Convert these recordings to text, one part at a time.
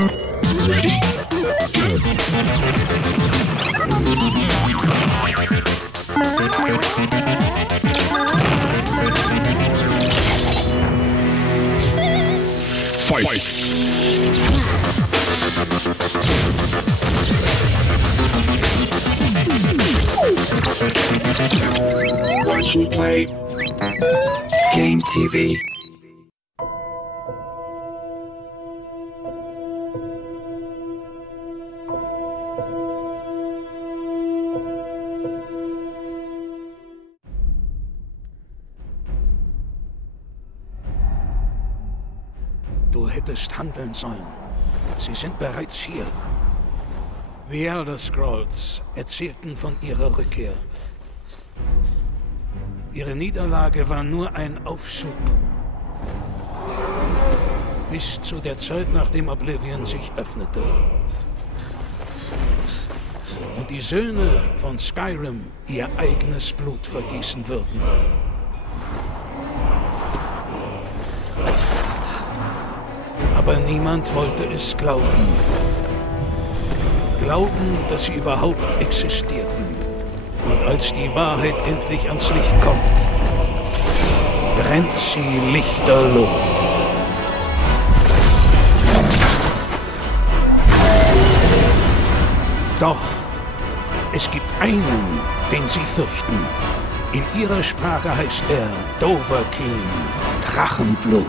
Fight! Watch and play. Game TV. Du hättest handeln sollen. Sie sind bereits hier. Die Elder Scrolls erzählten von ihrer Rückkehr. Ihre Niederlage war nur ein Aufschub. Bis zu der Zeit, nachdem Oblivion sich öffnete. Und die Söhne von Skyrim ihr eigenes Blut vergießen würden. Aber niemand wollte es glauben. Glauben, dass sie überhaupt existierten. Und als die Wahrheit endlich ans Licht kommt, brennt sie lichterloh. Doch es gibt einen, den sie fürchten. In ihrer Sprache heißt er Dovahkiin, Drachenblut.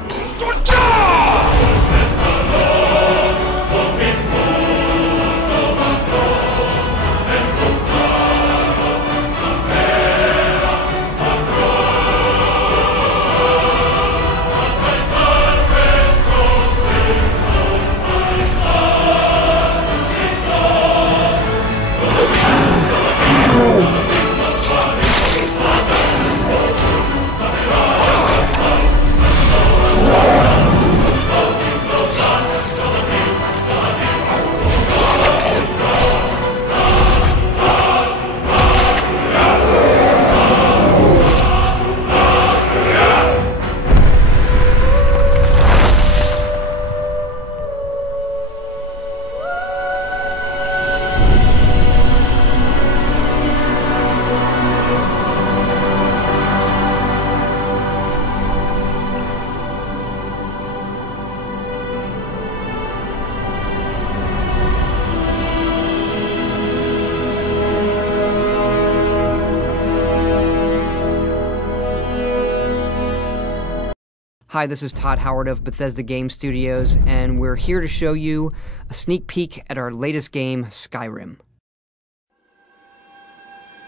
Hi, this is Todd Howard of Bethesda Game Studios, and we're here to show you a sneak peek at our latest game, Skyrim.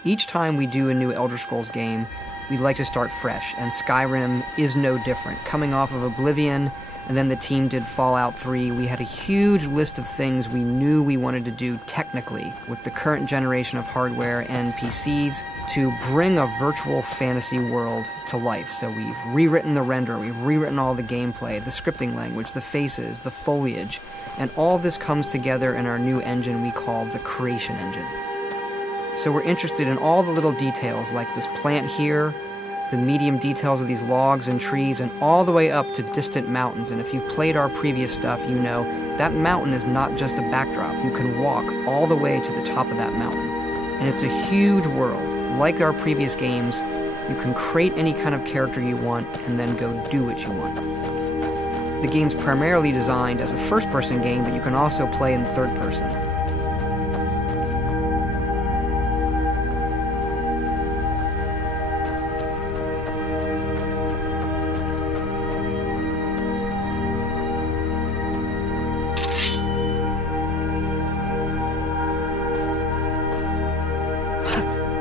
Each time we do a new Elder Scrolls game, we like to start fresh, and Skyrim is no different. Coming off of Oblivion, and then the team did Fallout 3, we had a huge list of things we knew we wanted to do technically with the current generation of hardware and PCs to bring a virtual fantasy world to life. So we've rewritten the render, we've rewritten all the gameplay, the scripting language, the faces, the foliage, and all this comes together in our new engine we call the Creation Engine. So we're interested in all the little details like this plant here, the medium details of these logs and trees, and all the way up to distant mountains. And if you've played our previous stuff, you know that mountain is not just a backdrop. You can walk all the way to the top of that mountain. And it's a huge world. Like our previous games, you can create any kind of character you want and then go do what you want. The game's primarily designed as a first-person game, but you can also play in third person.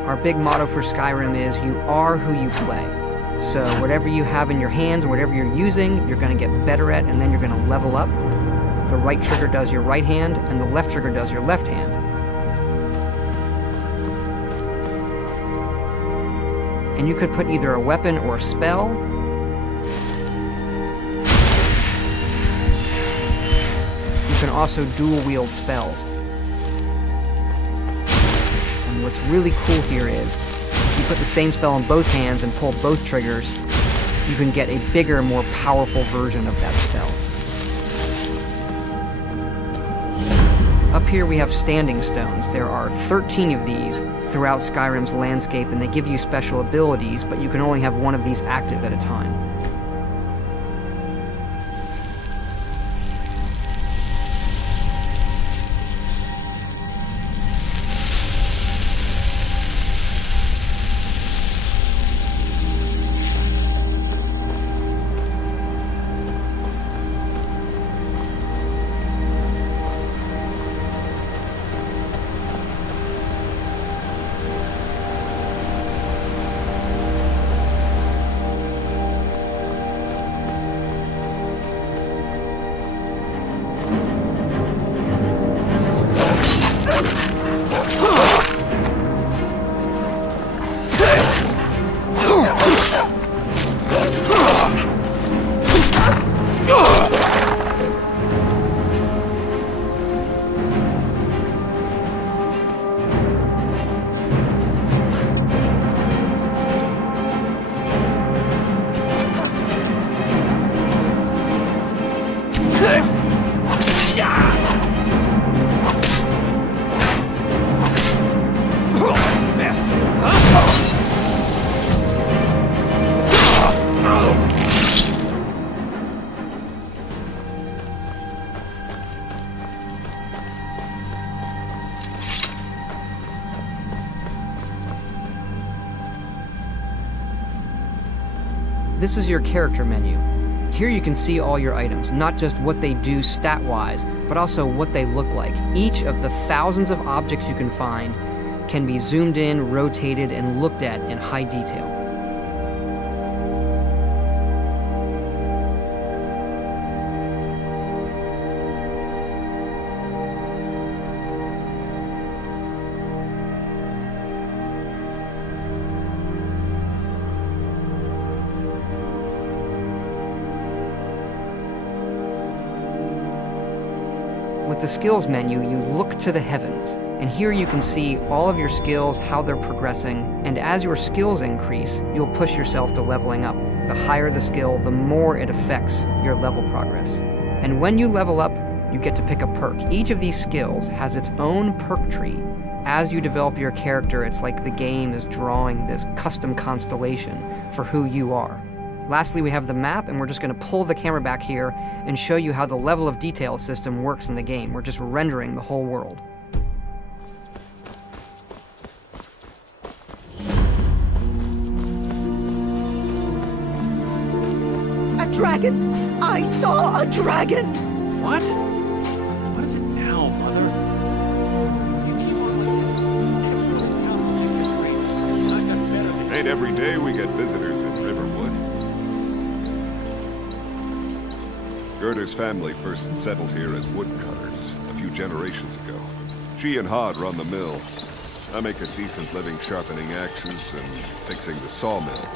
Our big motto for Skyrim is, you are who you play. So whatever you have in your hands, or whatever you're using, you're going to get better at, and then you're going to level up. The right trigger does your right hand, and the left trigger does your left hand. And you could put either a weapon or a spell. You can also dual-wield spells. What's really cool here is, if you put the same spell in both hands and pull both triggers, you can get a bigger, more powerful version of that spell. Up here we have standing stones. There are 13 of these throughout Skyrim's landscape, and they give you special abilities, but you can only have one of these active at a time. This is your character menu. Here you can see all your items, not just what they do stat-wise, but also what they look like. Each of the thousands of objects you can find can be zoomed in, rotated, and looked at in high detail. With the skills menu, you look to the heavens, and here you can see all of your skills, how they're progressing, and as your skills increase, you'll push yourself to leveling up. The higher the skill, the more it affects your level progress. And when you level up, you get to pick a perk. Each of these skills has its own perk tree. As you develop your character, it's like the game is drawing this custom constellation for who you are. Lastly, we have the map, and we're just going to pull the camera back here and show you how the level of detail system works in the game. We're just rendering the whole world. A dragon! I saw a dragon! What? What is it now, Mother? You keep on like this, Ain't every day we get visitors in Riverwood. Gerder's family first settled here as woodcutters a few generations ago. She and Hod run the mill. I make a decent living sharpening axes and fixing the sawmill.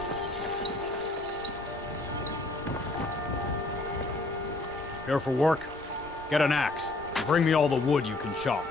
Here for work? Get an axe. And bring me all the wood you can chop.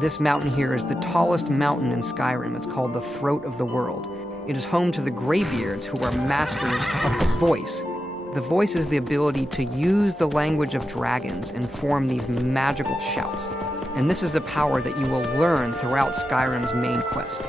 This mountain here is the tallest mountain in Skyrim. It's called the Throat of the World. It is home to the Greybeards, who are masters of the voice. The voice is the ability to use the language of dragons and form these magical shouts. And this is a power that you will learn throughout Skyrim's main quest.